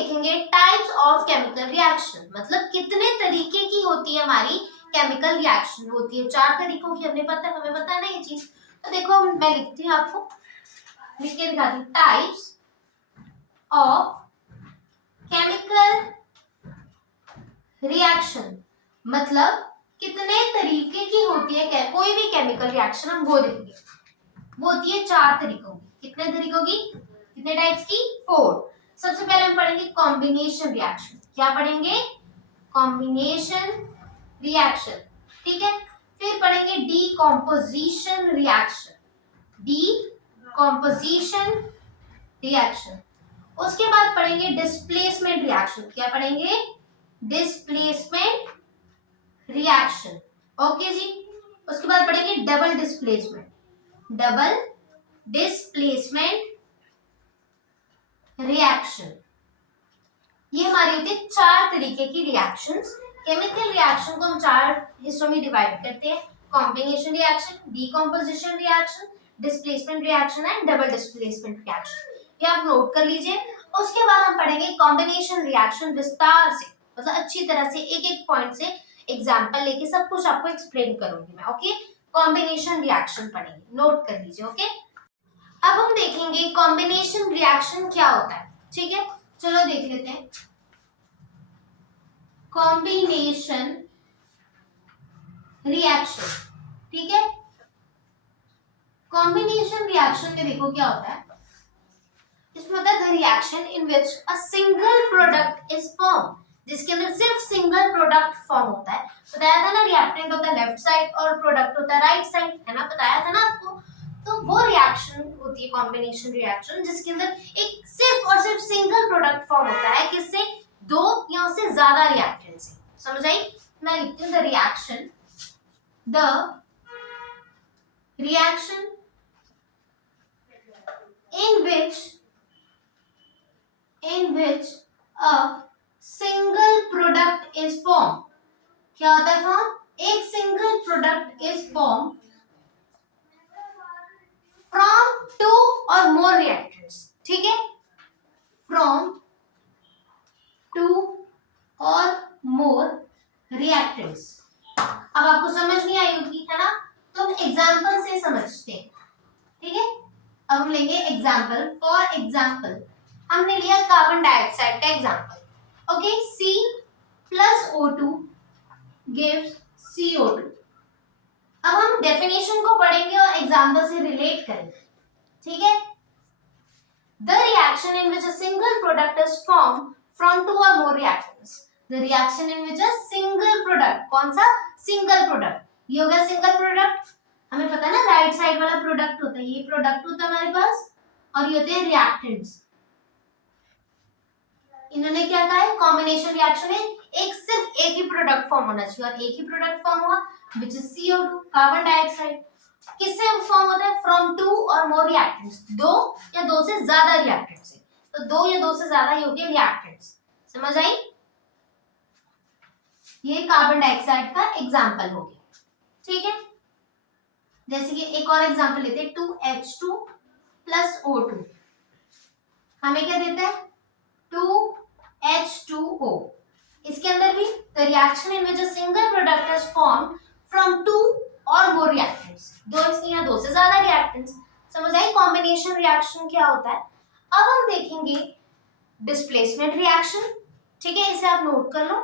देखेंगे types of chemical reaction, मतलब कितने तरीके की होती है हमारी केमिकल रिएक्शन होती है। 4 तरीकों की हमें पता है ना ये चीज। तो देखो मैं लिखती हूँ, आपको लिख के दिखाती हूँ। टाइप्स ऑफ केमिकल रिएक्शन मतलब कितने तरीके की होती है कोई भी केमिकल रिएक्शन, हम वो देखेंगे। वो होती है 4 तरीकों की। कितने तरीकों की, कितने टाइप्स की? 4। सबसे पहले हम पढ़ेंगे कॉम्बिनेशन रिएक्शन। क्या पढ़ेंगे? कॉम्बिनेशन रिएक्शन, ठीक है। फिर पढ़ेंगे डीकॉम्पोजिशन रिएक्शन, डीकॉम्पोजिशन रिएक्शन। उसके बाद पढ़ेंगे डिस्प्लेसमेंट रिएक्शन। क्या पढ़ेंगे? डिस्प्लेसमेंट रिएक्शन, ओके जी। उसके बाद पढ़ेंगे double displacement, double displacement reaction. ये हमारी होती है 4 तरीके की रिएक्शंस। केमिकल रिएक्शन को हम 4 हिस्सों में डिवाइड करते हैं। Combination reaction, decomposition reaction, displacement reaction and double displacement reaction. ये आप नोट कर लीजिए। उसके बाद हम पढ़ेंगे कॉम्बिनेशन रिएक्शन विस्तार से, मतलब अच्छी तरह से एक एक पॉइंट से एग्जांपल लेके सब कुछ आपको एक्सप्लेन करूंगी मैं, ओके। कॉम्बिनेशन रिएक्शन पढ़ेंगे, नोट कर लीजिए, ओके। अब हम देखेंगे कॉम्बिनेशन रिएक्शन क्या होता है, ठीक है। चलो देख लेते हैं। कॉम्बिनेशन रिएक्शन, ठीक है। कॉम्बिनेशन रिएक्शन में देखो क्या होता है। इसमें होता है the reaction in which a single product is form, जिसके अंदर सिर्फ सिंगल प्रोडक्ट फॉर्म होता है। बताया था ना, रिएक्टेंट होता है लेफ्ट साइड और प्रोडक्ट होता है राइट साइड, है ना, बताया था ना आपको। तो वो रिएक्शन होती है कॉम्बिनेशन रिएक्शन, जिसके अंदर एक सिर्फ और सिर्फ सिंगल प्रोडक्ट फॉर्म होता है। किससे? 2 या उससे ज्यादा रिएक्टेंट से। समझ आई? मैं लिखती हूँ the reaction in which a single product is formed. क्या होता है फॉर्म? एक single product is form from 2 और मोर रिएक्टेंट्स, ठीक है। फ्रॉम 2 और मोर रिएक्टेंट्स। अब आपको समझ नहीं आई होगी, है ना, तो हम एग्जांपल से समझते हैं, ठीक है। अब हम लेंगे एग्जांपल। फॉर एग्जांपल हमने लिया कार्बन डाइऑक्साइड का example, okay. C plus O2 gives CO2। अब हम डेफिनेशन को पढ़ेंगे और एग्जांपल से रिलेट करेंगे, ठीक है। The reaction in which a single product is formed from 2 or more reactants. The reaction in which a single product, कौन सा? Single product. ये हो गया सिंगल प्रोडक्ट। हमें पता है ना, राइट साइड वाला प्रोडक्ट होता है, ये प्रोडक्ट होता है हमारे पास, और ये होते हैं रिएक्टेंट्स। इन्होंने क्या कहा है? कॉम्बिनेशन रिएक्शन में सिर्फ एक ही प्रोडक्ट फॉर्म होना चाहिए, और एक ही प्रोडक्ट फॉर्म हुआ which is CO2, carbon dioxide. किससे फॉर्म होता है? फ्रॉम 2 और मोर रिएक्टेंट्स, 2 या 2 से ज्यादा रिएक्टेंट्स से। तो 2 या 2 से ज्यादा ही हो गए रिएक्टेंट्स। समझ आई? ये कार्बन डाइऑक्साइड का एग्जांपल हो गया, ठीक है। जैसे कि एक और एग्जांपल लेते हैं, 2H2 plus O2 हमें क्या देता है? 2H2O। इसके अंदर भी the reaction in which a single product is formed from 2 or more reactants, 2 या 2 से ज्यादा reactants। समझ आई कॉम्बिनेशन रिएक्शन क्या होता है। अब हम देखेंगे डिस्प्लेसमेंट रिएक्शन, ठीक है, इसे आप नोट कर लो।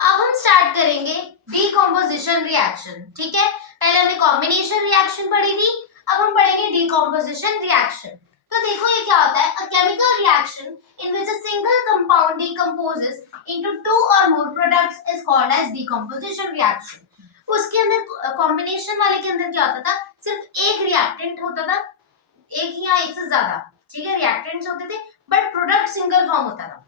अब हम स्टार्ट करेंगे डीकॉम्पोजिशन रिएक्शन, ठीक है। पहले हमने कॉम्बिनेशन रिएक्शन पढ़ी थी, अब हम पढ़ेंगे डीकॉम्पोजिशन रिएक्शन। तो देखो ये क्या होता है। A chemical reaction in which a single compound decomposes into 2 or more products is called as decomposition reaction। उसके अंदर कॉम्बिनेशन वाले के अंदर क्या होता था? सिर्फ एक रिएक्टेंट होता था, एक या एक से ज्यादा, ठीक है, रिएक्टेंट्स होते थे, बट प्रोडक्ट सिंगल फॉर्म होता था।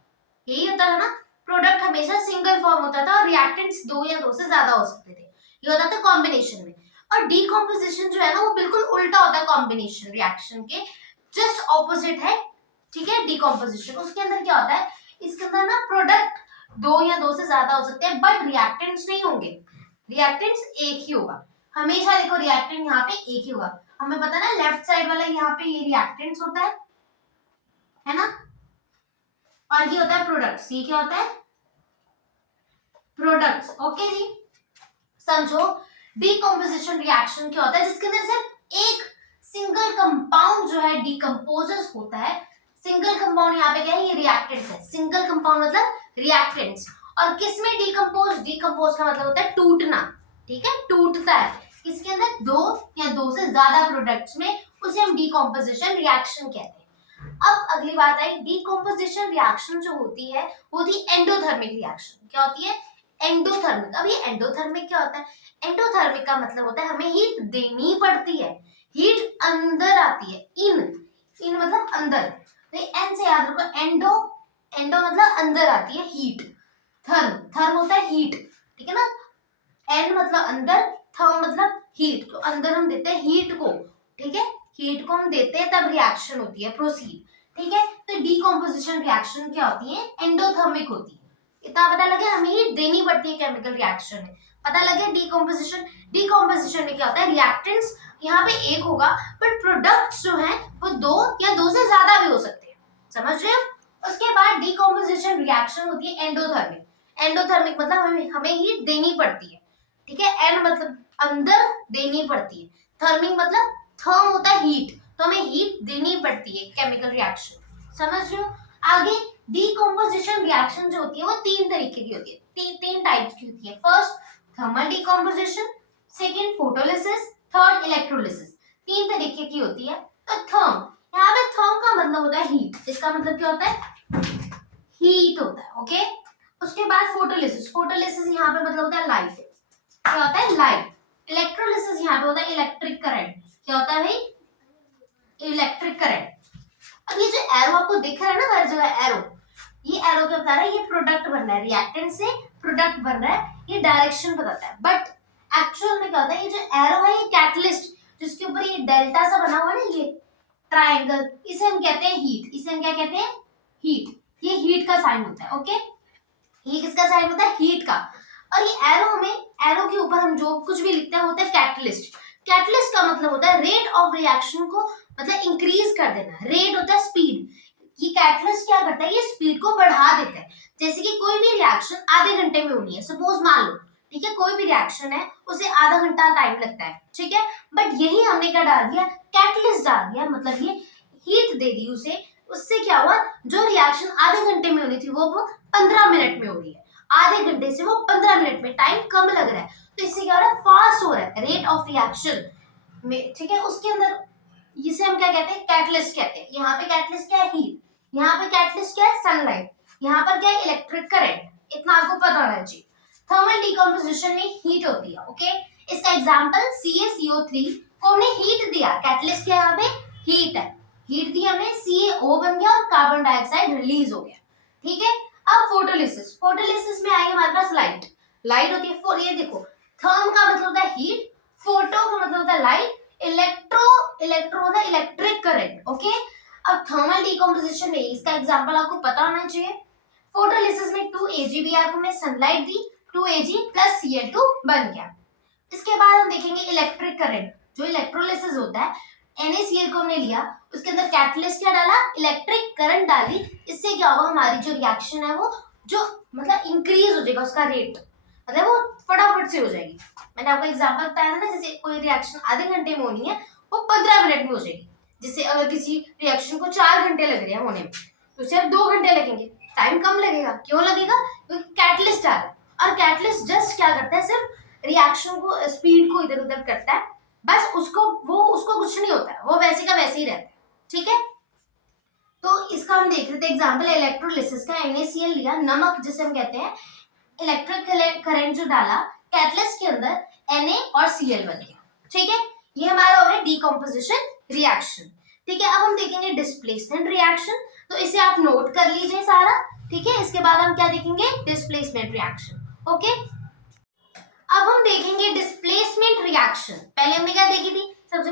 यही होता था ना, प्रोडक्ट हमेशा सिंगल फॉर्म होता था और रिएक्टेंट्स 2 या 2 से ज्यादा हो सकते थे। ये होता था कॉम्बिनेशन में। और डीकॉम्पोजिशन जो है ना, वो बिल्कुल उल्टा होता है कॉम्बिनेशन रिएक्शन के, जस्ट ऑपोजिट है, ठीक है। डीकॉम्पोजिशन उसके अंदर क्या होता है? इसके अंदर ना प्रोडक्ट 2 या 2 से ज्यादा हो सकते हैं, बट रिएक्टेंट्स नहीं होंगे, रिएक्टेंट्स एक ही होगा हमेशा। देखो रिएक्टेंट यहाँ पे एक ही होगा, हमें पता है ना, लेफ्ट साइड वाला यहाँ पे ये रिएक्टेंट्स होता है ना। और ये होता है प्रोडक्ट्स। ये क्या होता है? प्रोडक्ट्स। ओके जी, समझो डीकम्पोजिशन रिएक्शन क्या होता है, जिसके अंदर सिर्फ एक सिंगल कंपाउंड जो है डीकम्पोजेस होता है। सिंगल कंपाउंड यहाँ पे क्या है? ये रिएक्टेंट्स है। सिंगल कंपाउंड मतलब रिएक्टेंट्स। और किसमें डीकम्पोज? डीकम्पोज का मतलब होता है टूटना, ठीक है, टूटता है किसके अंदर? दो या दो से ज्यादा प्रोडक्ट्स में, उसे हम डीकम्पोजिशन रिएक्शन कहते हैं। अब अगली बात आई, डीकम्पोजिशन रिएक्शन जो होती है वो होती है एंडोथर्मिक रिएक्शन। क्या होती है? एंडोथर्मिक। अब ये एंडोथर्मिक क्या होता है? एंडोथर्मिक का मतलब होता है हमें हीट देनी पड़ती है, हीट अंदर आती है। इन मतलब अंदर, तो एन से याद रखो, एंडो, एंडो मतलब अंदर आती है हीट। थर्म, थर्म होता है हीट, ठीक है ना। एन मतलब अंदर, थर्म मतलब हीट, तो अंदर हम देते हैं हीट को, ठीक है, हीट को हम देते हैं तब रिएक्शन होती है, प्रोसीड, ठीक है। तो डीकम्पोजिशन रिएक्शन क्या होती है? एंडोथर्मिक होती है। इतना पता लगे, हमें हीट देनी पड़ती है केमिकल रिएक्शन में, पता लगे। डीकम्पोजिशन, डीकम्पोजिशन में क्या होता है? रिएक्टेंट्स यहाँ पे एक होगा, बट प्रोडक्ट्स जो हैं वो दो या दो से ज्यादा भी हो सकते हैं, समझ रहे हो। उसके बाद डीकम्पोजिशन रिएक्शन होती है एंडोथर्मिक। एंडोथर्मिक मतलब हमें हीट देनी पड़ती है, ठीक है। एंड मतलब अंदर देनी पड़ती है, थर्मिक मतलब थर्म होता है हीट, तो हमें हीट देनी पड़ती है केमिकल रिएक्शन, समझ रहे हो। आगे डीकम्पोजिशन रिएक्शन जो होती है वो तीन तरीके की होती है, तीन टाइप्स की होती है। First thermal decomposition, second photolysis, third electrolysis. तीन तरीके की होती है। तो थर्म, यहाँ पे थर्म का मतलब होता है हीट, इसका मतलब क्या होता है? हीट होता है, ओके। उसके बाद फोटोलिसिस, फोटोलिसिस यहाँ पे मतलब होता है लाइट, क्या होता है? लाइट। इलेक्ट्रोलिसिस यहाँ पे होता है इलेक्ट्रिक करंट, क्या होता है भाई? Electric current. अब ये जो एरो आपको दिख रहा है ना हर जगह, एरो, ये एरो क्या बता रहा है? ये प्रोडक्ट बन रहा है, रिएक्टेंट से प्रोडक्ट बन रहा है, ये डायरेक्शन बताता है। बट एक्चुअल में क्या होता है? ये जो एरो है ये कैटलिस्ट, जिसके ऊपर ये डेल्टा सा बना हुआ है ना, ये ट्रायंगल, इसे हम कहते हैं हीट। इसे हम क्या कहते हैं? हीट। ये हीट का साइन होता है, ओके। ये किसका साइन होता है? हीट का। और ये एरो में, एरो के ऊपर हम जो कुछ भी लिखते हैं होता है कैटलिस्ट। कैटलिस्ट का मतलब होता है रेट ऑफ रिएक्शन को मतलब इंक्रीज कर देना, रेट होता है स्पीड। ये कैटलिस्ट क्या करता है? ये स्पीड को बढ़ा देता है। जैसे कि कोई भी रिएक्शन आधे घंटे में होनी है, सपोज मान लो, ठीक है, कोई भी रिएक्शन है उसे आधा घंटा टाइम लगता है, ठीक है, बट यही हमने क्या डाल दिया? कैटलिस्ट डाल दिया, मतलब ये हीट दे दी उसे। उससे क्या हुआ? जो रिएक्शन आधे घंटे में होनी थी वो 15 मिनट में हो रही है, आधे घंटे से वो 15 मिनट में, टाइम कम लग रहा है, तो इससे क्या हो रहा है? फास्ट हो रहा है रेट ऑफ रिएक्शन में, ठीक है। उसके अंदर इसे हम क्या कहते हैं? कैटलिस्ट कहते हैं। यहाँ पे कैटलिस्ट क्या है? हीट। यहाँ पे कैटलिस्ट क्या है? सनलाइट। यहाँ पर क्या है? Electric current. इतना आपको पता होना चाहिए। थर्मल डीकम्पोजिशन में हीट होती है, ओके। इसका एग्जांपल CaCO3 को हमने हीट दिया, कैटलिस्ट क्या है? यहाँ पे हीट है, हीट दी हमने, CaO बन गया और कार्बन डाइऑक्साइड रिलीज हो गया, ठीक है। अब फोटोलिसिस, फोटोलिसिस में आई हमारे पास लाइट, लाइट होती है। ये देखो, थर्म का मतलब होता है हीट, फोटो का मतलब होता है लाइट, इलेक्ट्रो, इलेक्ट्रो होता है इलेक्ट्रिक करंट, ओके। अब थर्मल डीकम्पोजिशन में इसका एग्जांपल आपको पता होना चाहिए। फोटोलिसिस में 2 AgBr को हमने सनलाइट दी, 2Ag प्लस Cl2 बन गया। इसके बाद हम देखेंगे इलेक्ट्रिक करंट, जो इलेक्ट्रोलिसिस होता है, NaCl को हमने लिया, उसके अंदर कैटलिस्ट क्या डाला? इलेक्ट्रिक करंट डाली। इससे क्या होगा? हमारी जो रिएक्शन है वो जो मतलब इंक्रीज हो जाएगा, उसका रेट मतलब वो फटाफट से हो जाएगी। मैंने आपको एग्जांपल बताया ना, जैसे कोई रिएक्शन आधे घंटे में होनी है वो 15 मिनट में हो जाएगी। जैसे अगर किसी रिएक्शन को 4 घंटे लग रहे हैं होने में, तो उसे अब 2 घंटे लगेंगे, टाइम कम लगेगा। क्यों लगेगा? क्योंकि कैटलिस्ट डाला, और कैटलिस्ट जस्ट क्या करता है? सिर्फ रिएक्शन को, स्पीड को इधर उधर करता है, बस उसको कुछ नहीं होता है, वो वैसे का वैसे ही रहता है, ठीक है। तो इसका हम देख रहे थे एग्जांपल इलेक्ट्रोलिसिस का, NaCl लिया, नमक जिसे हम कहते हैं, इलेक्ट्रिक करंट जो डाला कैटलिस्ट के अंदर, Na और Cl बन गया, ठीक है। ये हमारा हो गया डीकम्पोजिशन रिएक्शन, ठीक है। अब हम देखेंगे डिस्प्लेसमेंट रिएक्शन, तो इसे आप नोट कर लीजिए सारा, ठीक है। इसके बाद हम क्या देखेंगे? Displacement reaction, okay. अब हम देखेंगे डिस्प्लेसमेंट रिएक्शन। पहले हमने क्या देखी थी? सबसे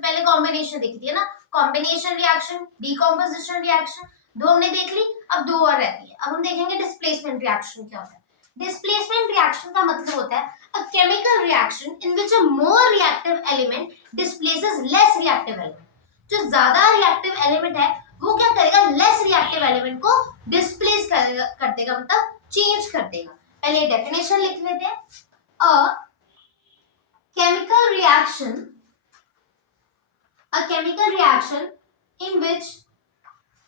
पहले कॉम्बिनेशन देखी थी ना, कॉम्बिनेशन रिएक्शन, डीकम्पोजिशन रिएक्शन, दो हमने देख ली, अब दो और रहती है। अब हम देखेंगे डिस्प्लेसमेंट रिएक्शन क्या होता है। डिस्प्लेसमेंट रिएक्शन का मतलब होता है अ केमिकल रिएक्शन इन विच अ more reactive element displaces less reactive element. जो ज्यादा रिएक्टिव एलिमेंट है वो क्या करेगा? लेस रिएक्टिव एलिमेंट को कर देगा, मतलब चेंज कर देगा। पहले डेफिनेशन लिख लेते हैं। अ केमिकल रिएक्शन इन विच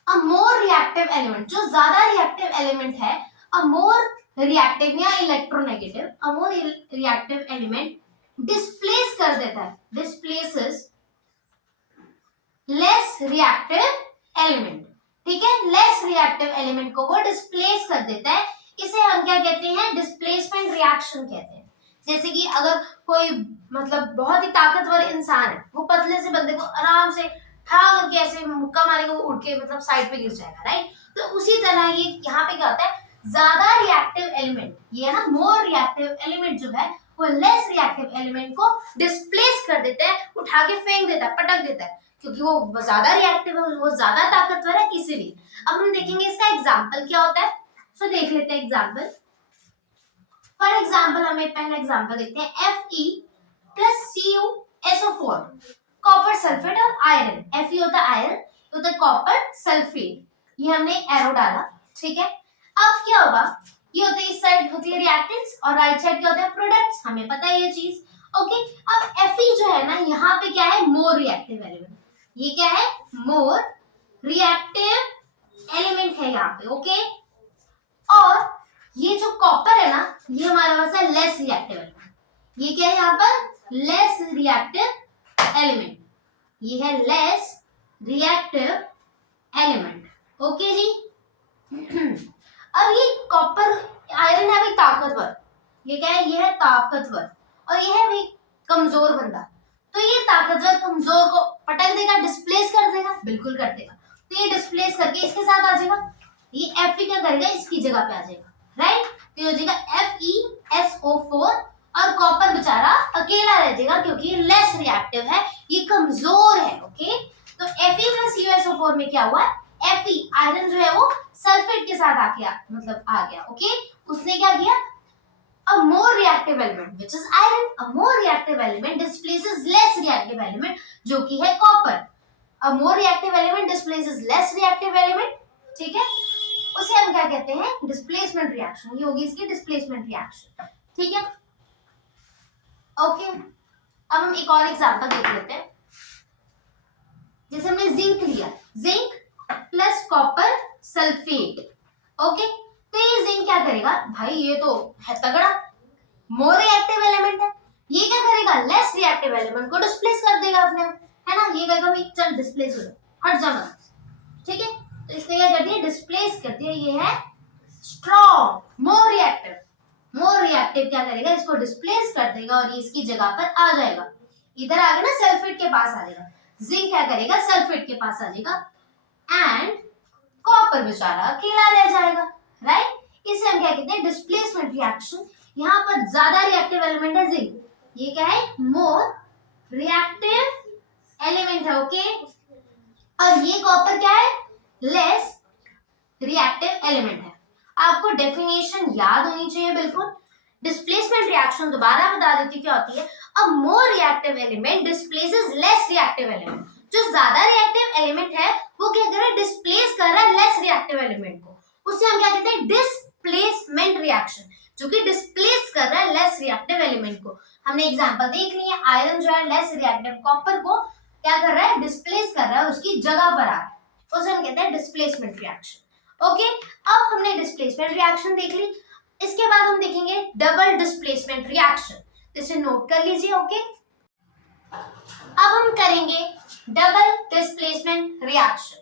अ मोर रिएक्टिव एलिमेंट, जो ज्यादा रिएक्टिव एलिमेंट है, अ मोर रिएक्टिव या इलेक्ट्रोनेगेटिव, अ मोर रिएक्टिव एलिमेंट डिस्प्लेस कर देता है, डिस्प्लेसेस लेस रिएक्टिव एलिमेंट। ठीक है, लेस रिएक्टिव एलिमेंट को वो डिस्प्लेस कर देता है। इसे हम क्या कहते हैं, डिस्प्लेसमेंट रिएक्शन कहते हैं। जैसे कि अगर कोई मतलब बहुत ही ताकतवर इंसान है, वो पतले से बंदे को आराम से ठा करके ऐसे मुक्का मारेगा, वो उड़ के मतलब साइड पे गिर जाएगा, राइट। तो उसी तरह ये यहाँ पे क्या होता है, ज्यादा रिएक्टिव एलिमेंट, ये है ना मोर रिएक्टिव एलिमेंट जो है, वो लेस रिएक्टिव एलिमेंट को डिस्प्लेस कर देता है, उठा के फेंक देता है, पटक देता है, क्योंकि वो ज्यादा रिएक्टिव है, वो ज्यादा ताकतवर है, इसीलिए। अब हम देखेंगे इसका एग्जाम्पल क्या होता है। तो देख लेते हैं एग्जाम्पल। फॉर एग्जाम्पल हमें पहला एग्जाम्पल देखते हैं, Fe plus CuSO4, copper sulphate और आयरन। Fe होता है आयरन, होता है कॉपर सल्फेट, ये हमने एरो डाला, ठीक है। अब क्या होगा, ये होते हैं, इस साइड होती है रिएक्टेंट्स और राइट साइड क्या होता है, प्रोडक्ट्स, हमें पता है ये चीज, ओके। अब Fe जो है ना, यहाँ पे क्या है, मोर रिएक्टिव एलिमेंट, ये क्या है, मोर रिएक्टिव एलिमेंट है यहाँ पे, ओके। और ये जो कॉपर है ना, ये हमारा पास है लेस रिएक्टिव एलिमेंट, ये क्या है यहाँ पर, लेस रिएक्टिव एलिमेंट, ये है लेस रिएक्टिव एलिमेंट, ओके जी। अब ये कॉपर आयरन है भी ताकतवर, ये क्या है, ये है ताकतवर, और ये है भी कमजोर बंदा। तो ये ताकतवर कमजोर को पटक देगा, डिस्प्लेस कर देगा, बिल्कुल कर देगा। तो ये डिस्प्लेस करके इसके साथ आ जाएगा, ये Fe क्या करेगा, इसकी जगह पे आ जाएगा, राइट। तो हो जाएगा FeSO4, और कॉपर बेचारा अकेला रह जाएगा, क्योंकि ये लेस रिएक्टिव है, ये कमजोर है, ओके। तो Fe प्लस CuSO4 में क्या हुआ, Fe आयरन जो है वो सल्फेट के साथ मतलब आ गया, ओके। उसने क्या किया, a more reactive element which is iron, a more reactive element displaces less reactive element जो कि है copper, a more reactive element displaces less reactive element, ठीक है। उसे हम क्या कहते हैं, डिस्प्लेसमेंट रिएक्शन, ये होगी इसकी डिस्प्लेसमेंट रिएक्शन, ठीक है, ओके। अब हम एक और एग्जांपल देख लेते हैं। जैसे हमने जिंक लिया, zinc plus copper sulphate, okay. तो ये जिंक क्या करेगा, भाई ये तो है तगड़ा, मोर रिएक्टिव एलिमेंट है, ये क्या करेगा, लेस रिएक्टिव एलिमेंट को डिस्प्लेस कर देगा अपने, है ना। ये कहेगा भाई चल डिस्प्लेस हो जा, हट जा मत, ठीक है। तो इसने क्या कर दिया, डिस्प्लेस कर दिया। ये है स्ट्रॉन्ग, मोर रिएक्टिव क्या करेगा, इसको डिस्प्लेस कर देगा और ये इसकी जगह पर आ जाएगा, इधर आ गया ना, सल्फेट के पास आ जाएगा। जिंक क्या करेगा, सल्फेट के पास आ जाएगा, एंड कॉपर बेचारा अकेला रह जाएगा, राइट। इसे हम क्या कहते हैं, डिस्प्लेसमेंट रिएक्शन। यहाँ पर ज्यादा रिएक्टिव एलिमेंट है जिंक, ये क्या है, मोर रिएक्टिव एलिमेंट है, ओके। और ये कॉपर क्या है, लेस रिएक्टिव एलिमेंट है। आपको डेफिनेशन याद होनी चाहिए बिल्कुल। डिस्प्लेसमेंट रिएक्शन दोबारा बता देती क्या होती है, a more reactive element displaces less reactive element. जो ज्यादा रिएक्टिव एलिमेंट है वो क्या कर रहा है, डिस्प्लेस कर रहा है लेस रिएक्टिव एलिमेंट को, उसे हम क्या कहते हैं, डिस्प्लेसमेंट रिएक्शन, जो कि डिस्प्लेस कर रहा है लेस रिएक्टिव एलिमेंट को। हमने एग्जांपल देख लिया, आयरन जो है लेस रिएक्टिव कॉपर को क्या कर रहा है, डिस्प्लेस कर रहा है, उसकी जगह पर आ रहा है, उसे हम कहते हैं डिस्प्लेसमेंट रिएक्शन, ओके। अब हमने डिस्प्लेसमेंट रिएक्शन देख ली, इसके बाद हम देखेंगे डबल डिस्प्लेसमेंट रिएक्शन, इसे नोट कर लीजिए, ओके। अब हम करेंगे double displacement reaction.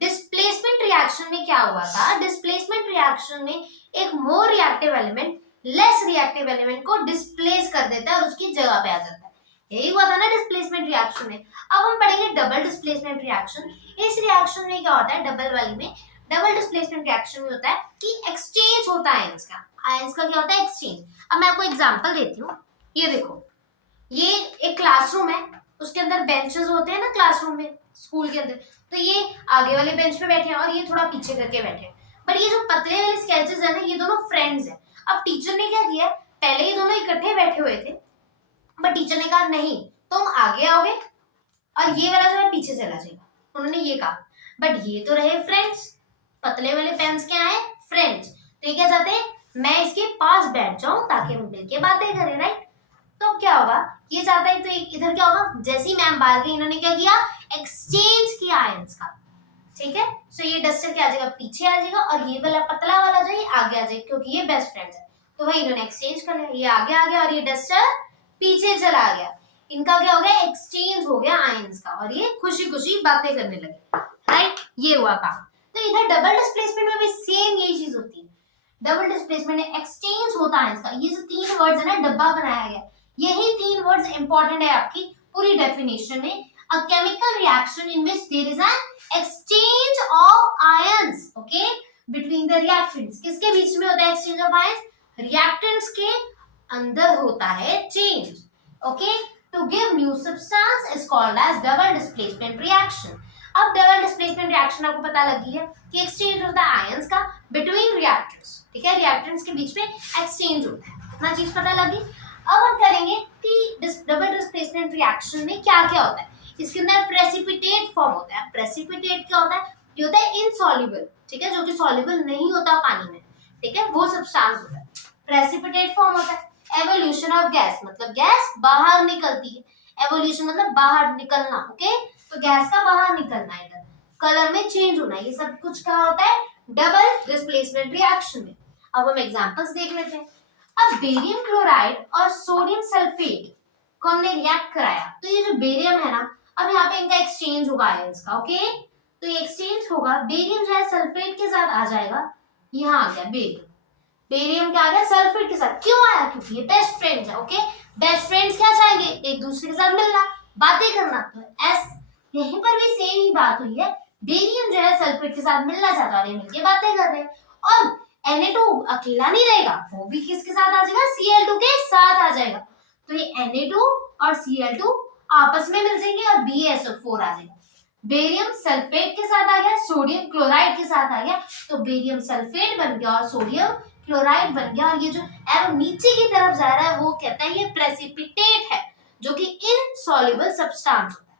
Displacement reaction में क्या हुआ था, डिस्प्लेसमेंट रिएक्शन में एक मोर reactive element less reactive element को डिस्प्लेस कर देता है और उसकी जगह पे आ जाता है, यही हुआ था ना डिस्प्लेसमेंट रिएक्शन में। अब हम पढ़ेंगे डबल डिस्प्लेसमेंट रिएक्शन। इस रिएक्शन में क्या होता है, डबल वाली में, डबल डिस्प्लेसमेंट रिएक्शन में होता है कि एक्सचेंज होता है आयंस का, आयंस का क्या होता है, एक्सचेंज। अब मैं आपको एग्जांपल देती हूँ, ये देखो, ये एक क्लासरूम है, उसके अंदर बेंचेस होते हैं ना क्लासरूम में, स्कूल के अंदर। तो ये आगे वाले बेंच पे बैठे हैं और ये थोड़ा पीछे करके बैठे हैं, बट ये जो पतले वाले स्केचेस है ना, ये दोनों फ्रेंड्स हैं। अब टीचर ने क्या किया, पहले ये दोनों इकट्ठे बैठे हुए थे, बट टीचर ने कहा नहीं तुम आगे आओगे और ये वाला जो है पीछे चला जाएगा, उन्होंने ये कहा। बट ये तो रहे फ्रेंड्स, पतले वाले पेन्स क्या है, फ्रेंड्स, जाते हैं, मैं इसके पास बैठ जाऊं ताकि हम मिलके बातें करें, राइट। तो क्या होगा, ये चाहता है तो इधर क्या होगा, जैसे ही मैम बाहर गई इन्होंने क्या किया, एक्सचेंज किया आयंस का, ठीक है। सो ये डस्टर क्या आ जाएगा, पीछे आ जाएगा, और ये वाला पतला वाला जो है आगे आ जाएगा, क्योंकि ये बेस्ट फ्रेंड्स है। तो भाई इन्होंने एक्सचेंज कर लिया, ये आगे आ गया और ये डस्टर पीछे चला गया। इनका क्या हो गया, एक्सचेंज हो गया आयंस का, और ये खुशी खुशी बातें करने लगे, राइट। ये हुआ काम। तो इधर डबल डिस्प्लेसमेंट में भी सेम यही चीज होती है। डबल डिस्प्लेसमेंट में एक्सचेंज होता है इसका। ये जो 3 वर्ड्स है ना, डब्बा बनाया गया, यही 3 वर्ड्स इंपॉर्टेंट है आपकी पूरी डेफिनेशन में। A chemical reaction in which there is an exchange of ions, okay, between the reactants. किसके बीच में होता है एक्सचेंज ऑफ आयंस, रिएक्टेंट्स के अंदर होता है change, okay. To give new substance is called as double displacement reaction. अब डबल डिस्प्लेसमेंट रिएक्शन आपको पता लग गई है कि एक्सचेंज होता है आयंस का बिटवीन रिएक्टेंट्स, ठीक है, रिएक्टेंट्स के बीच में एक्सचेंज होता है, इतना चीज पता लगी। अब हम करेंगे कि डबल डिस्प्लेसमेंट रिएक्शन में क्या क्या होता है। इसके अंदर प्रेसिपिटेट फॉर्म होता है। प्रेसिपिटेट क्या होता है, ये होता है इनसॉल्युबल, ठीक है, जो कि सॉल्युबल नहीं होता पानी में, ठीक है, वो सब्सटेंस होता है। प्रेसिपिटेट फॉर्म होता है। एवोल्यूशन ऑफ गैस, मतलब गैस बाहर निकलती है, एवोल्यूशन मतलब बाहर निकलना, ओके, तो गैस का बाहर निकलना है, इधर कलर में चेंज होना, ये सब कुछ कहा होता है डबल डिस्प्लेसमेंट रिएक्शन में। अब हम एग्जांपल्स देख लेते हैं। अब बेरियम क्लोराइड और सोडियम सल्फेट को हमने रिएक्ट कराया, तो ये जो बेरियम है ना, अब यहाँ पे इनका एक्सचेंज होगा आयंस का, ओके। तो ये एक्सचेंज होगा, बेरियम जो है सल्फेट के साथ आ जाएगा, यहाँ आ गया बेरियम, बेरियम क्या आ गया सल्फेट के साथ। क्यों आया, क्योंकि ये बेस्ट फ्रेंड्स है, ओके। बेस्ट फ्रेंड्स क्या चाहेंगे, एक दूसरे के साथ मिलना, बातें करना। तो एस यहीं पर भी सेम ही बात हुई है, बेरियम जो है सल्फेट के साथ मिलना चाहता है और ये मिलके बातें कर रहे हैं। और Na2 अकेला नहीं रहेगा, वो भी किसके साथ आ जाएगा, Cl2 के साथ आ जाएगा। तो ये Na2 और Cl2 आपस में मिल जाएंगे और BaSO4 आ जाएगा। बेरियम सल्फेट के साथ आ गया, सोडियम क्लोराइड के साथ आ गया, तो बेरियम सल्फेट बन गया और सोडियम क्लोराइड बन गया। और ये जो एरो नीचे की तरफ जा रहा है वो कहता है ये प्रेसिपिटेट है, जो कि इनसॉल्युबल सब्सटेंस होता है,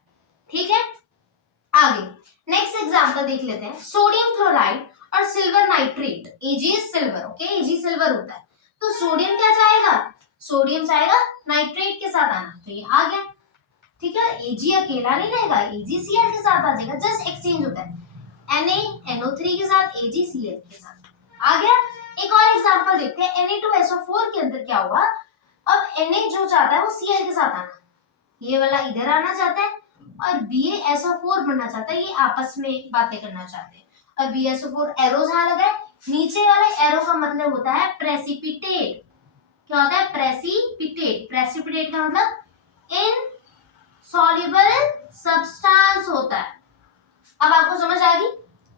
ठीक है। आगे नेक्स्ट एग्जांपल देख लेते हैं। सोडियम क्लोराइड और silver nitrate, Ag silver, okay, Ag silver होता है। तो सोडियम क्या चाहेगा, सोडियम चाहेगा नाइट्रेट के साथ आना, तो ये आ गया, ठीक है। Ag अकेला नहीं रहेगा, AgCl के साथ आ जाएगा, जस्ट एक्सचेंज होता है, NaNO3 के साथ AgCl के साथ आ गया। एक और एग्जांपल देखते हैं। Na2SO4 के अंदर क्या हुआ, अब Na जो चाहता है वो Cl के साथ आना, ये वाला इधर आना चाहता है, और BaSO4 बनना चाहता है, ये आपस में बातें करना चाहते हैं। और BaSO4 एरो जहां लगा है, नीचे वाले एरो का मतलब होता है प्रेसिपिटेट। क्या होता है, प्रेसिपिटेट। प्रेसिपिटेट का मतलब इनसॉल्युबल सब्सटेंस होता है। अब आपको समझ आ गई,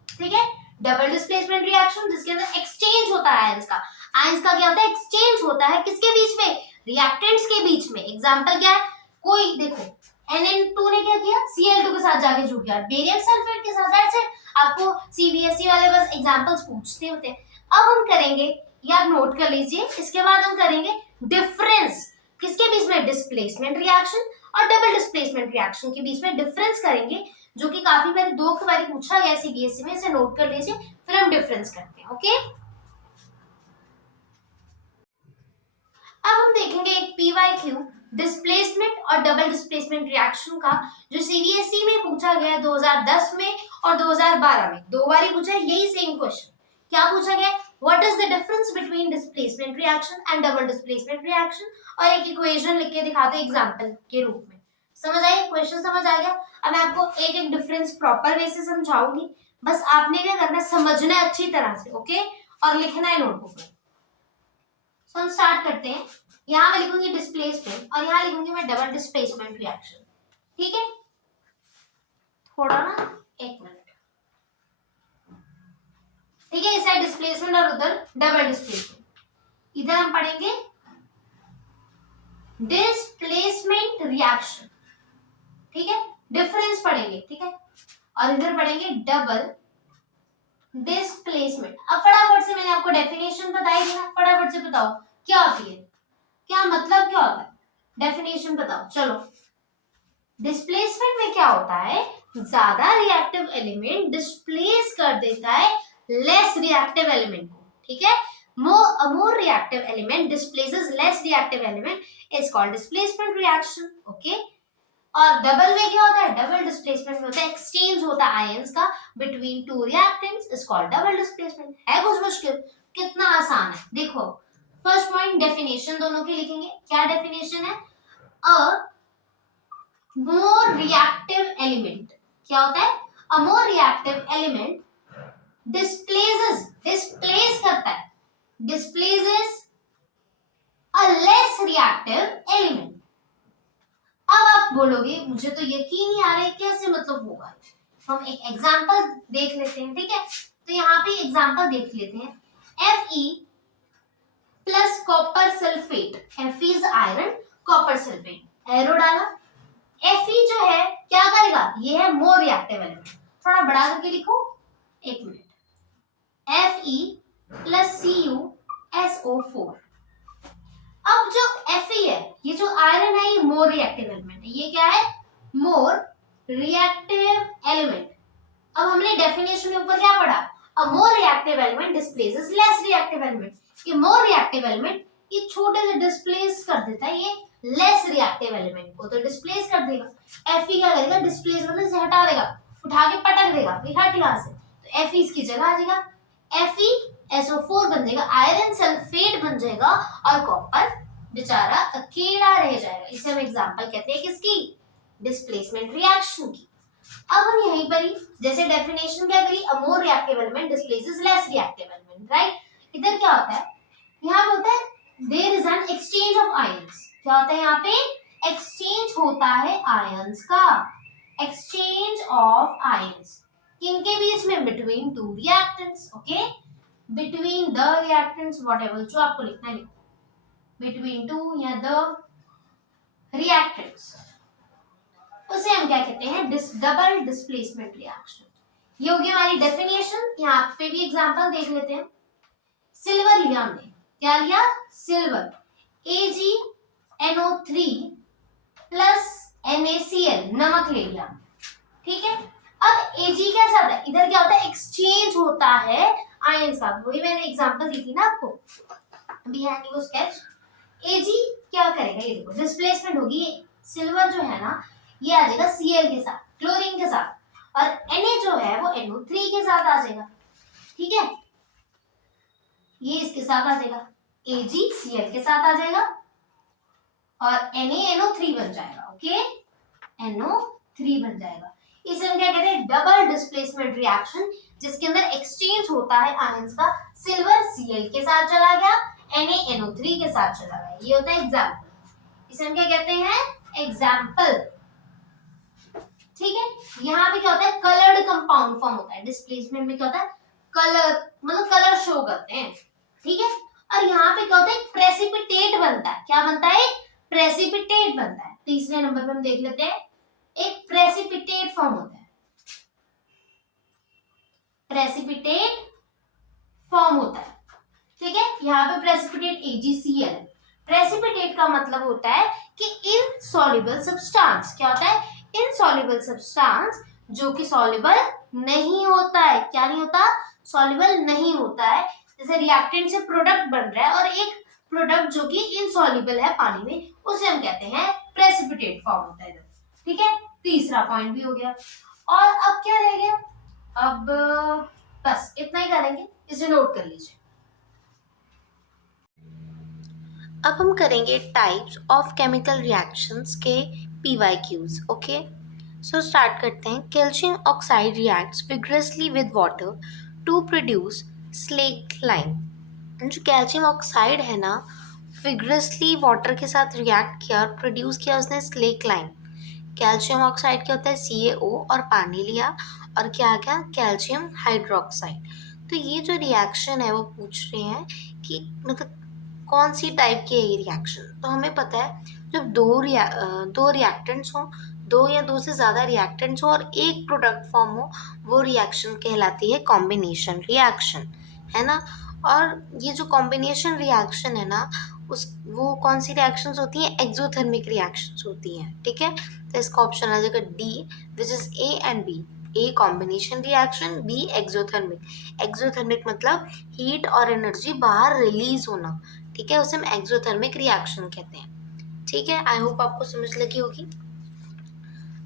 ठीक है। डबल डिस्प्लेसमेंट रिएक्शन जिसके अंदर एक्सचेंज होता है आयंस का। आयंस का क्या होता है, एक्सचेंज होता है किसके बीच में, रिएक्टेंट्स के बीच में। एग्जांपल क्या है, कोई देखो Na2 ने क्या किया, Cl2 के साथ जाके जुड़ गया, बेरियम सल्फेट के साथ। ऐसे आपको CBSE वाले बस एग्जांपल्स पूछते होते हैं। अब हम करेंगे, ये आप नोट कर लीजिए, इसके बाद हम करेंगे डिफरेंस किसके बीच में, डिस्प्लेसमेंट रिएक्शन और डबल डिस्प्लेसमेंट रिएक्शन के बीच में डिफरेंस करेंगे, जो कि काफी बार 2 बार पूछा गया CBSE में, इसे नोट कर लीजिए, फिर हम डिफरेंस करते हैं, ओके। अब हम देखेंगे एक PYQ डिस्प्लेसमेंट और डबल डिस्प्लेसमेंट रिएक्शन का, जो CBSE में पूछा गया 2010 में और 2012 में, 2 बार ही पूछा है यही सेम क्वेश्चन। क्या पूछा गया, what is the difference between displacement reaction and double displacement reaction, और एक इक्वेशन लिख के दिखाते हैं एग्जांपल के रूप में। समझ आई, क्वेश्चन समझ आ गया। अब मैं आपको एक एक डिफरेंस प्रॉपर वे से समझाऊंगी, बस आपने क्या करना है, समझना है अच्छी तरह से, ओके, और लिखना है नोटबुक में। सो हम स्टार्ट करते हैं। यहाँ मैं लिखूंगी डिस्प्लेसमेंट और यहाँ लिखूंगी मैं डबल डिस्प्लेसमेंट रिएक्शन, ठीक है। थोड़ा ना, एक मिनट, ठीक है। इस साइड डिस्प्लेसमेंट और उधर डबल डिस्प्लेसमेंट। इधर हम पढ़ेंगे डिस्प्लेसमेंट रिएक्शन, ठीक है, डिफरेंस पढ़ेंगे, ठीक है, और इधर पढ़ेंगे डबल डिस्प्लेसमेंट। अब फटाफट से, मैंने आपको डेफिनेशन बताई थी ना, फटाफट से बताओ क्या होती है, क्या मतलब क्या होता है, डेफिनेशन बताओ। चलो, डिस्प्लेसमेंट में क्या होता है, ज्यादा रिएक्टिव एलिमेंट डिस्प्लेस कर देता है लेस रिएक्टिव एलिमेंट को, ठीक है। A more reactive element displaces less reactive element is called displacement reaction. Okay. और डबल में क्या होता है, डबल डिस्प्लेसमेंट में होता है एक्सचेंज होता है आयंस का between two reactants, is called double displacement. है कुछ मुश्किल? कितना आसान है। देखो फर्स्ट पॉइंट डेफिनेशन दोनों की लिखेंगे। क्या डेफिनेशन है? अ मोर रिएक्टिव एलिमेंट क्या होता है? A more reactive element displace करता है, displaces a less reactive element. अब आप बोलोगे मुझे तो यकीन नहीं आ रहा है कैसे मतलब होगा। हम एक एग्जांपल देख लेते हैं, ठीक है। तो यहाँ पे एग्जांपल देख लेते हैं। Fe plus copper sulphate, Fe is iron, copper sulphate, arrow डाला। Fe जो है क्या करेगा, ये है मोर रिएक्टिव एलिमेंट। थोड़ा बड़ा करके लिखो, एक मिनट। Fe plus CuSO4। अब जो Fe है, ये जो आयरन है, ये मोर रिएक्टिव एलिमेंट है। ये क्या है? More reactive element. अब हमने डेफिनेशन में ऊपर क्या पढ़ा? A more reactive element displaces less reactive element. ये मोर रिएक्टिव एलिमेंट ये छोटे से डिस्प्लेस कर देता है, ये लेस रिएक्टिव एलिमेंट को तो डिस्प्लेस कर देगा। Fe क्या करेगा? डिस्प्लेस मतलब इसे हटा देगा, उठा के पटक देगा, ये हट यहां से, तो Fe इसकी जगह आ जाएगा। FeSO4 बन जाएगा, आयरन सल्फेट बन जाएगा, और कॉपर बेचारा अकेला रह जाएगा। इसे हम एग्जांपल कहते हैं किसकी? डिस्प्लेसमेंट रिएक्शन की। अब हम यहीं पर ही जैसे डेफिनेशन क्या करी, a more reactive element displaces less reactive element, right. इधर क्या होता है? यहाँ पे होता है there is an exchange of ions. क्या होता है यहाँ पे? एक्सचेंज होता है आयंस का, एक्सचेंज ऑफ आयंस किनके बीच में? Between two reactants. Okay, between the reactants, whatever जो आपको लिखना है लिखो, बिटवीन टू या द रिएक्टेंट्स, उसे हम क्या कहते हैं? Double displacement reaction. ये होगी हमारी डेफिनेशन। यहाँ पे भी एग्जांपल देख लेते हैं। सिल्वर लिया हमने, क्या लिया? सिल्वर, AgNO3 प्लस NaCl, नमक ले लिया, ठीक है। अब Ag कैसा होता है? इधर क्या होता है? एक्सचेंज होता है आयंस का, वही मैंने एग्जांपल दी थी ना आपको, अभी है नहीं वो स्केच। Ag क्या करेगा? ये देखो डिस्प्लेसमेंट होगी, सिल्वर जो है ना ये आ जाएगा Cl के साथ, क्लोरीन के साथ, और Na जो है वो NO3 के साथ आ जाएगा, ठीक है। ये इसके साथ आ जाएगा, AgCl के साथ आ जाएगा, और NaNO3 बन जाएगा। ओके, NO3 बन जाएगा। इसे हम क्या कहते हैं? डबल डिस्प्लेसमेंट रिएक्शन, जिसके अंदर एक्सचेंज होता है आयंस का। सिल्वर Cl के साथ चला गया, NaNO3 के साथ चला गया, ये होता है एग्जाम्पल। इसे हम क्या कहते हैं? एग्जाम्पल, ठीक है। यहाँ पे क्या होता है? कलर्ड कंपाउंड फॉर्म होता है। डिस्प्लेसमेंट में क्या होता है? कलर, मतलब कलर शो करते हैं, ठीक है। और यहाँ पे क्या होता है? प्रेसिपिटेट बनता है। क्या बनता है? प्रेसिपिटेट बनता है। तीसरे नंबर पे हम देख लेते हैं, एक प्रेसिपिटेट फॉर्म होता है, प्रेसिपिटेट फॉर्म होता है, ठीक है। यहाँ पे प्रेसिपिटेट AgCl। प्रेसिपिटेट का मतलब होता है कि इनसॉल्युबल सब्सटेंस। क्या होता है? इनसॉल्युबल सब्सटेंस, जो कि सॉल्युबल नहीं होता है। क्या नहीं होता? सॉल्युबल नहीं होता है। जैसे रिएक्टेंट से प्रोडक्ट बन रहा है और एक प्रोडक्ट जो कि इनसॉल्युबल है पानी में, उसे हम कहते हैं प्रेसिपिटेट फॉर्म होता है, ठीक है। तीसरा पॉइंट भी हो गया। और अब क्या रह गया? अब बस इतना ही करेंगे, इसे नोट कर लीजिए। अब हम करेंगे टाइप्स ऑफ केमिकल रिएक्शंस के PYQs। ओके, सो स्टार्ट करते हैं। Calcium oxide reacts vigorously with water to produce slake lime. जो कैल्शियम ऑक्साइड है ना, विग्रसली वाटर के साथ रिएक्ट किया और प्रोड्यूस किया उसने स्लेक लाइम। कैल्शियम ऑक्साइड क्या होता है? CaO, और पानी लिया और क्या आ गया? Calcium hydroxide. तो ये जो रिएक्शन है वो पूछ रहे हैं कि मतलब कौन सी टाइप की है ये रिएक्शन। तो हमें पता है जब दो रिएक्टेंट्स हो, दो या दो से ज़्यादा रिएक्टेंट्स हो और एक प्रोडक्ट फॉर्म हो, वो रिएक्शन कहलाती है कॉम्बिनेशन रिएक्शन, है ना। और ये जो कॉम्बिनेशन रिएक्शन है ना, वो कौन सी रिएक्शंस होती हैं? एक्सोथर्मिक रिएक्शंस होती हैं, ठीक है। तो इसका ऑप्शन आ जाएगा D, which is A and B। A combination reaction, be exothermic. Exothermic मतलब हीट और एनर्जी बाहर रिलीज होना, ठीक है, उसे हम एक्सोथर्मिक रिएक्शन कहते हैं. ठीक है, आई होप आपको समझ लगी होगी.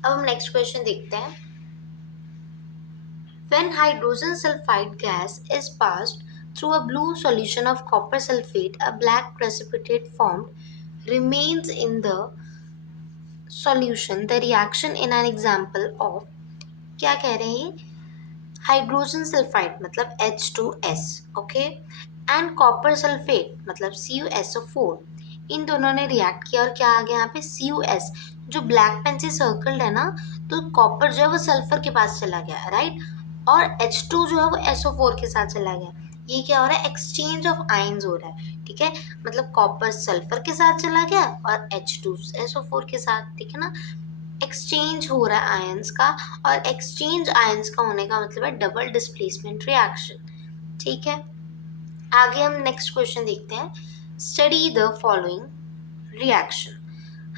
अब हम नेक्स्ट क्वेश्चन देखते हैं. When hydrogen sulfide gas is passed through a blue solution of copper sulfate, a black precipitate formed remains in the solution. The reaction in an example of, क्या कह रहे हैं, हाइड्रोजन सल्फाइड मतलब H2S, okay, and copper sulphate मतलब CuSO4, इन दोनों ने react किया और क्या आ गया यहाँ पे CuS, जो ब्लैक पेन से सर्कल्ड है ना, तो कॉपर जो है वो सल्फर के पास चला गया, राइट, और H2 जो है वो SO4 के साथ चला गया. ये क्या हो रहा है, एक्सचेंज ऑफ आयंस हो रहा है, ठीक है, मतलब कॉपर सल्फर के साथ चला गया और H2SO4 के साथ, ठीक है ना, एक्सचेंज हो रहा है आयंस का, और एक्सचेंज आयंस का होने का मतलब है डबल डिस्प्लेसमेंट रिएक्शन. ठीक है, आगे हम नेक्स्ट क्वेश्चन देखते हैं. Study the following reaction.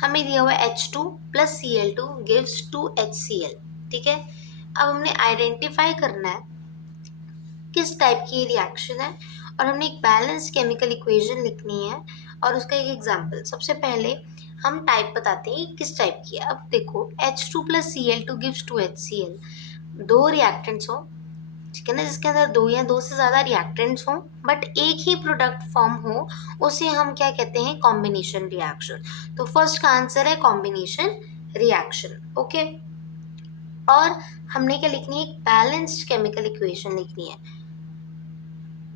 हमें दिया हुआ है H2 plus Cl2 gives 2HCl. ठीक है, अब हमने आइडेंटिफाई करना है किस टाइप की रिएक्शन है, और हमने एक बैलेंस केमिकल इक्वेशन लिखनी है और उसका एक एग्जांपल. सबसे पहले हम टाइप बताते हैं किस टाइप की है. अब देखो H2 plus Cl2 gives 2HCl, दो रिएक्टेंट्स हो, ठीक है ना, जिसके अंदर दो या दो से ज़्यादा रिएक्टेंट्स हो बट एक ही प्रोडक्ट फॉर्म हो, उसे हम क्या कहते हैं, कॉम्बिनेशन रिएक्शन. तो फर्स्ट का आंसर है कॉम्बिनेशन रिएक्शन. ओके, और हमने क्या लिखनी है, एक बैलेंस्ड केमिकल इक्वेशन लिखनी है,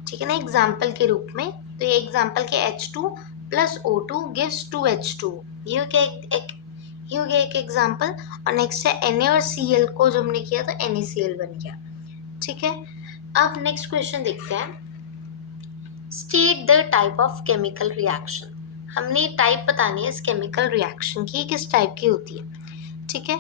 ठीक है ना, एग्जाम्पल के रूप में. तो ये एग्जाम्पल के H2 plus O2 gives 2H2, ये हो गया एक एग्जाम्पल. और नेक्स्ट है Na और Cl को जो हमने किया तो NaCl बन गया. ठीक है, अब नेक्स्ट क्वेश्चन देखते हैं. State the type of chemical reaction. हमने टाइप बतानी है इस केमिकल रिएक्शन की, किस टाइप की होती है. ठीक है,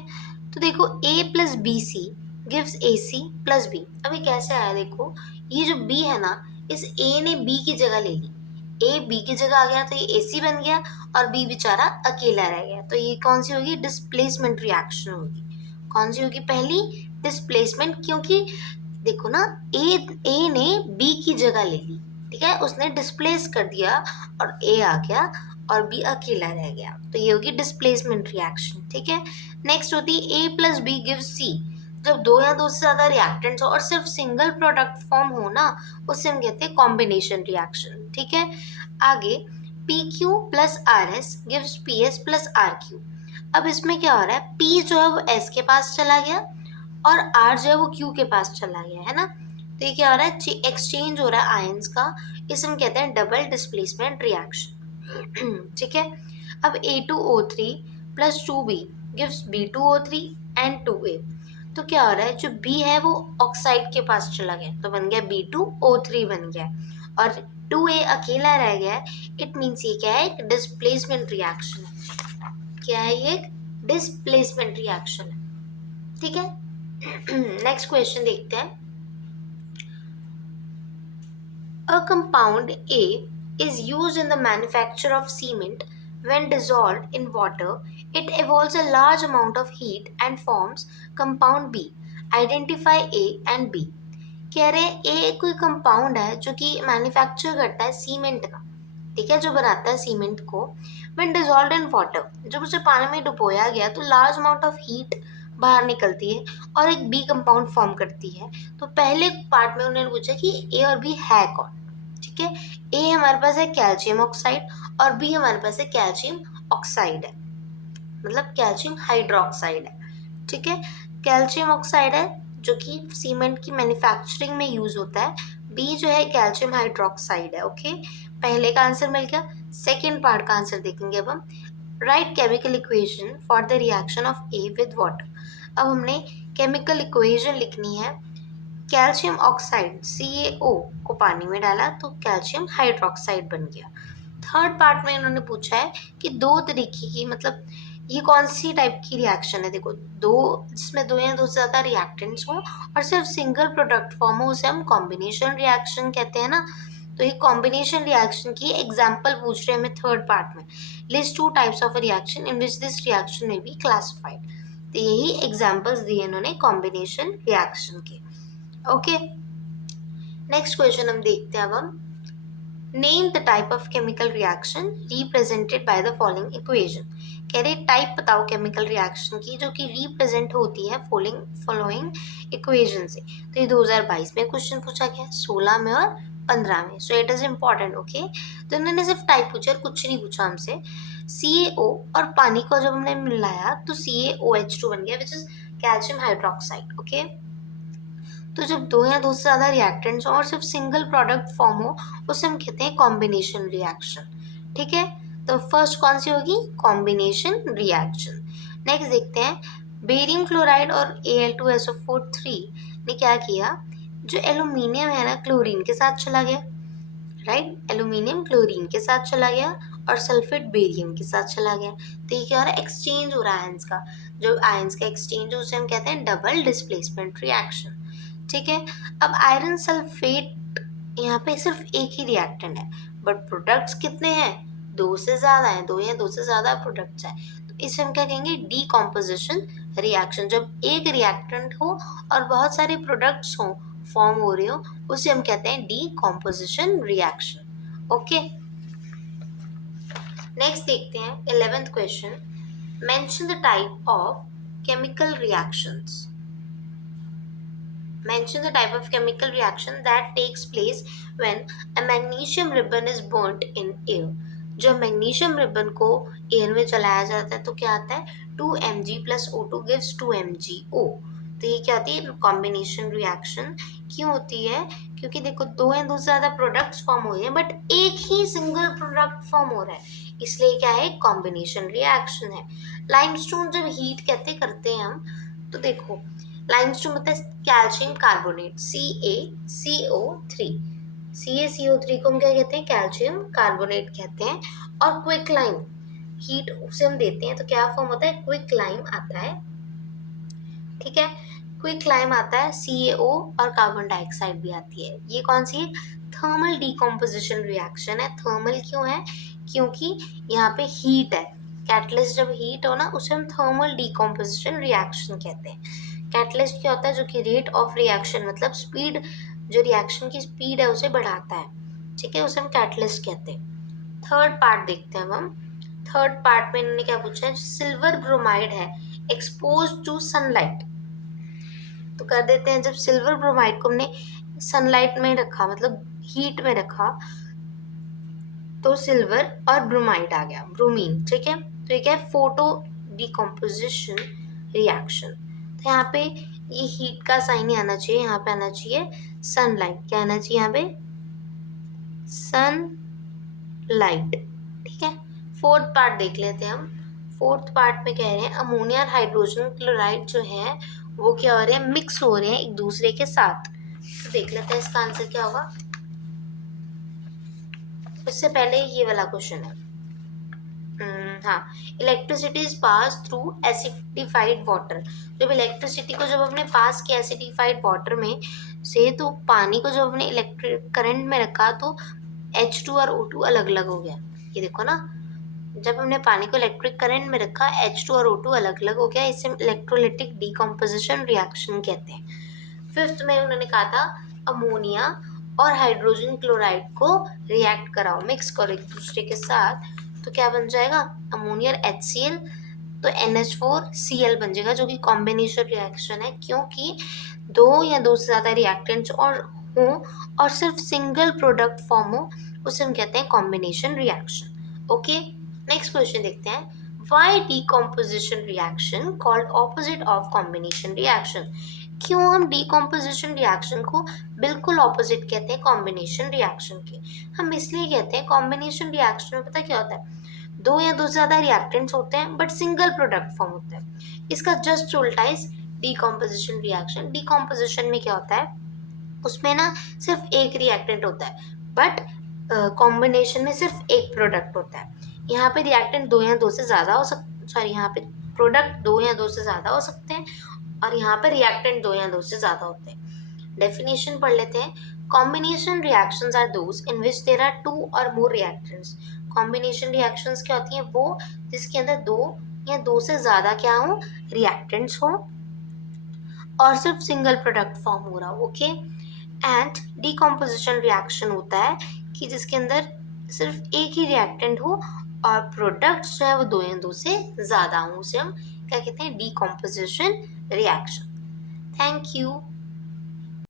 तो देखो A plus BC gives AC plus B. अभी कैसे आया, देखो ये जो B है ना, इस A ने B की जगह ले ली, A B की जगह आ गया तो ये AC बन गया और B बेचारा अकेला रह गया. तो ये कौन सी होगी, डिस्प्लेसमेंट रिएक्शन होगी. कौन सी होगी, पहली डिस्प्लेसमेंट, क्योंकि देखो ना A ने B की जगह ले ली, ठीक है, उसने डिस्प्लेस कर दिया और A आ गया और B अकेला रह गया, तो ये होगी डिस्प्लेसमेंट रिएक्शन. ठीक है, नेक्स्ट होती है A plus B gives C. जब दो या दो से ज़्यादा रिएक्टेंट्स हो और सिर्फ सिंगल प्रोडक्ट फॉर्म हो ना, उसे हम कहते हैं कॉम्बिनेशन रिएक्शन. ठीक है, आगे PQ plus RS gives PS plus RQ. अब इसमें क्या हो रहा है, P जो है वो S के पास चला गया और R जो है वो Q के पास चला गया, है ना. तो ये क्या हो रहा है, एक्सचेंज हो रहा है आयंस का, इसे हम कहते हैं डबल डिस्प्लेसमेंट रिएक्शन. ठीक है, अब A2O3 plus 2B gives B2O3 and 2A. तो क्या हो रहा है, जो B है वो ऑक्साइड के पास चला गया तो बन गया B2O3 बन गया, और 2A अकेला रह गया. इट मीन्स ये क्या है, एक डिस्प्लेसमेंट रिएक्शन है. क्या है ये, एक डिस्प्लेसमेंट रिएक्शन है. ठीक है, नेक्स्ट क्वेश्चन देखते हैं. A compound A is used in the manufacture of cement. When dissolved in water, it evolves a large amount of heat and forms compound B. Identify A and B. कह रहे हैं A कोई compound है जो कि manufacture करता है cement का, ठीक है, जो बनाता है सीमेंट को. When dissolved in water, जब उसे पानी में डुबोया गया तो लार्ज अमाउंट ऑफ हीट बाहर निकलती है और एक बी कंपाउंड फॉर्म करती है. तो पहले पार्ट में उन्होंने पूछा कि ए और बी है कौन. ठीक है, ए हमारे पास है कैल्शियम ऑक्साइड और बी हमारे पास है कैल्शियम ऑक्साइड है, मतलब कैल्शियम हाइड्रोक्साइड है. ठीक है, कैल्शियम ऑक्साइड है जो कि सीमेंट की मैन्युफैक्चरिंग में यूज होता है. बी जो है कैल्शियम हाइड्रोक्साइड है. ओके, पहले का आंसर मिल गया. सेकेंड पार्ट का आंसर देखेंगे अब हम. Right chemical equation for the reaction of A with water. अब हमने केमिकल इक्वेशन लिखनी है. कैल्शियम ऑक्साइड CaO को पानी में डाला तो कैल्शियम हाइड्रोक्साइड बन गया. थर्ड पार्ट में इन्होंने पूछा है कि दो तरीके की, मतलब ये कौन सी टाइप की रिएक्शन है. देखो दो, जिसमें दो या दो से ज़्यादा रिएक्टेंट्स हो और सिर्फ सिंगल प्रोडक्ट फॉर्म हो, उसे हम कॉम्बिनेशन रिएक्शन कहते हैं ना. तो ये कॉम्बिनेशन रिएक्शन की एग्जाम्पल पूछ रहे हैं हमें थर्ड पार्ट में. List 2 types of reaction in which this reaction में बी क्लासिफाइड. तो यही एग्जाम्पल्स दिए इन्होंने कॉम्बिनेशन रिएक्शन के। ओके, नेक्स्ट क्वेश्चन हम देखते हैं। अब हम name the type of chemical reaction represented by the following equation. कह रहे टाइप बताओ केमिकल रिएक्शन की जो कि रिप्रेजेंट होती है फॉलोइंग इक्वेशन से। तो ये 2022 में क्वेश्चन पूछा गया, 16 में और 15 में। So it is important. Okay, तो इन्होंने सिर्फ टाइप पूछा और कुछ नहीं पूछा हमसे। CaO और पानी को जब हमने मिलाया तो CaOH2 बन गया, which is calcium hydroxide. Okay, तो जब दो या दो से ज़्यादा रिएक्टेंट्स और सिर्फ सिंगल प्रोडक्ट फॉर्म हो उसे हम कहते हैं कॉम्बिनेशन रिएक्शन। ठीक है, तो फर्स्ट कौन सी होगी? Combination reaction. नेक्स्ट देखते हैं, बेरियम क्लोराइड और Al2SO4 ने क्या किया, जो एल्यूमिनियम है ना क्लोरीन के साथ चला गया, राइट, एल्यूमिनियम क्लोरीन के साथ चला गया और सल्फेट बेरियम के साथ चला गया। तो ये क्या हो रहा है? एक्सचेंज हो रहा है आयंस का। जो आयंस का एक्सचेंज है उसे हम कहते हैं डबल डिस्प्लेसमेंट रिएक्शन। ठीक है, अब आयरन सल्फेट यहाँ पे सिर्फ एक ही रिएक्टेंट है, बट प्रोडक्ट्स कितने हैं? दो से ज्यादा है, दो या दो से ज्यादा प्रोडक्ट्स है। तो इसे हम क्या कहेंगे? Decomposition reaction. जब एक रिएक्टेंट हो और बहुत सारे प्रोडक्ट्स हो, फॉर्म हो रहे हो, उसे हम कहते हैं डीकॉम्पोजिशन रिएक्शन। ओके, नेक्स्ट देखते हैं 11th question. Mention the type of chemical reactions. Mention the type of chemical reaction that takes place when a magnesium ribbon is burnt in air. जब मैग्नीशियम रिबन को air में जलाया जाता है तो क्या आता है? 2Mg plus O2 gives 2MgO। तो ये क्या होती है? Combination reaction. क्यों होती है? क्योंकि देखो दो या दो से ज़्यादा प्रोडक्ट्स फॉर्म हो रहे हैं बट एक ही सिंगल प्रोडक्ट फॉर्म हो रहा है, इसलिए क्या है? कॉम्बिनेशन रिएक्शन है। लाइमस्टोन जब हीट कहते करते हैं हम, तो देखो लाइमस्टोन होता है कैल्शियम कार्बोनेट CaCO3। CaCO3 को हम क्या कहते हैं? कैल्शियम कार्बोनेट कहते हैं। और क्विक लाइम हीट उसे हम देते हैं तो क्या फॉर्म होता है? क्विक लाइम आता है। ठीक है, क्विक लाइम आता है, CaO और कार्बन डाइऑक्साइड भी आती है। ये कौन सी है? थर्मल डीकॉम्पोजिशन रिएक्शन है। थर्मल क्यों है? क्योंकि यहाँ पे हीट है। कैटलिस्ट जब हीट हो ना उसे हम थर्मल डीकॉम्पोजिशन रिएक्शन कहते हैं। कैटलिस्ट क्या होता है? जो कि रेट ऑफ रिएक्शन मतलब स्पीड, जो रिएक्शन की स्पीड है उसे बढ़ाता है। ठीक है, उसे हम कैटलिस्ट कहते हैं। थर्ड पार्ट देखते हैं हम। थर्ड पार्ट में इन्होंने क्या पूछा है? सिल्वर ब्रोमाइड है एक्सपोज टू सनलाइट। तो कर देते हैं, जब सिल्वर ब्रोमाइड को हमने सनलाइट में रखा मतलब हीट में रखा तो सिल्वर और ब्रोमाइड आ गया, ब्रोमीन। ठीक है, तो ये क्या है? Photo decomposition reaction. तो यहाँ पे ये हीट का साइन ही आना चाहिए, यहाँ पे आना चाहिए सनलाइट। क्या आना चाहिए यहाँ पे? सनलाइट। ठीक है, फोर्थ पार्ट देख लेते हैं हम। फोर्थ पार्ट में कह रहे हैं अमोनिया और हाइड्रोजन क्लोराइड जो है वो क्या हो रहे हैं? मिक्स हो रहे हैं एक दूसरे के साथ। तो देख लेते हैं इसका आंसर क्या होगा। इससे पहले ये वाला क्वेश्चन है। हाँ, electricity is pass through acidified water. जब इलेक्ट्रिसिटी को जब हमने पास किया एसिडिफाइड वाटर में से, तो पानी को जब हमने इलेक्ट्रिक करंट में रखा तो H2 और O2 अलग अलग हो गया। ये देखो ना, जब हमने पानी को इलेक्ट्रिक करंट में रखा H2 और O2 अलग अलग हो गया। इसे इलेक्ट्रोलिटिक डीकॉम्पोजिशन रिएक्शन कहते हैं। फिफ्थ में उन्होंने कहा था अमोनिया और हाइड्रोजन क्लोराइड को रिएक्ट कराओ, मिक्स करो एक दूसरे के साथ, तो क्या बन जाएगा? अमोनिया और HCl, तो NH4Cl बन जाएगा, जो कि कॉम्बिनेशन रिएक्शन है। क्योंकि दो या दो से ज़्यादा रिएक्टेंट्स और हो और सिर्फ सिंगल प्रोडक्ट फॉर्म हो उसे हम कहते हैं combination reaction. Okay, next question देखते हैं। Why decomposition reaction called opposite of combination reaction? क्यों हम डीकॉम्पोजिशन रिएक्शन को बिल्कुल ऑपोजिट कहते हैं कॉम्बिनेशन रिएक्शन के? हम इसलिए कहते हैं कॉम्बिनेशन रिएक्शन में पता क्या होता है? दो या दो से ज़्यादा रिएक्टेंट्स होते हैं बट सिंगल प्रोडक्ट फॉर्म होता है। इसका जस्ट उल्टा है डीकॉम्पोजिशन रिएक्शन। डीकॉम्पोजिशन में क्या होता है? उसमें ना सिर्फ एक रिएक्टेंट होता है बट कॉम्बिनेशन में सिर्फ एक प्रोडक्ट होता है। यहाँ पे रिएक्टेंट दो या दो से ज़्यादा हो यहाँ पे प्रोडक्ट दो या दो से ज़्यादा हो सकते हैं और यहाँ पे रिएक्टेंट दो या दो से ज़्यादा होते हैं। डेफिनेशन पढ़ लेते हैं। Combination reactions are those in which there are two और मोर रिएक्टेंट्स। कॉम्बिनेशन रिएक्शंस क्या होती हैं? वो जिसके अंदर दो या दो से ज़्यादा क्या हो, रिएक्टेंट्स हो, और सिर्फ सिंगल प्रोडक्ट फॉर्म हो रहा हो, ओके। एंड डीकॉम्पोजिशन रिएक्शन होता है कि जिसके अंदर सिर्फ एक ही रिएक्टेंट हो और प्रोडक्ट्स जो है वो दो या दो से ज़्यादा हो, उसे हम क्या कहते हैं, डीकॉम्पोजिशन रिएक्शन। Thank you.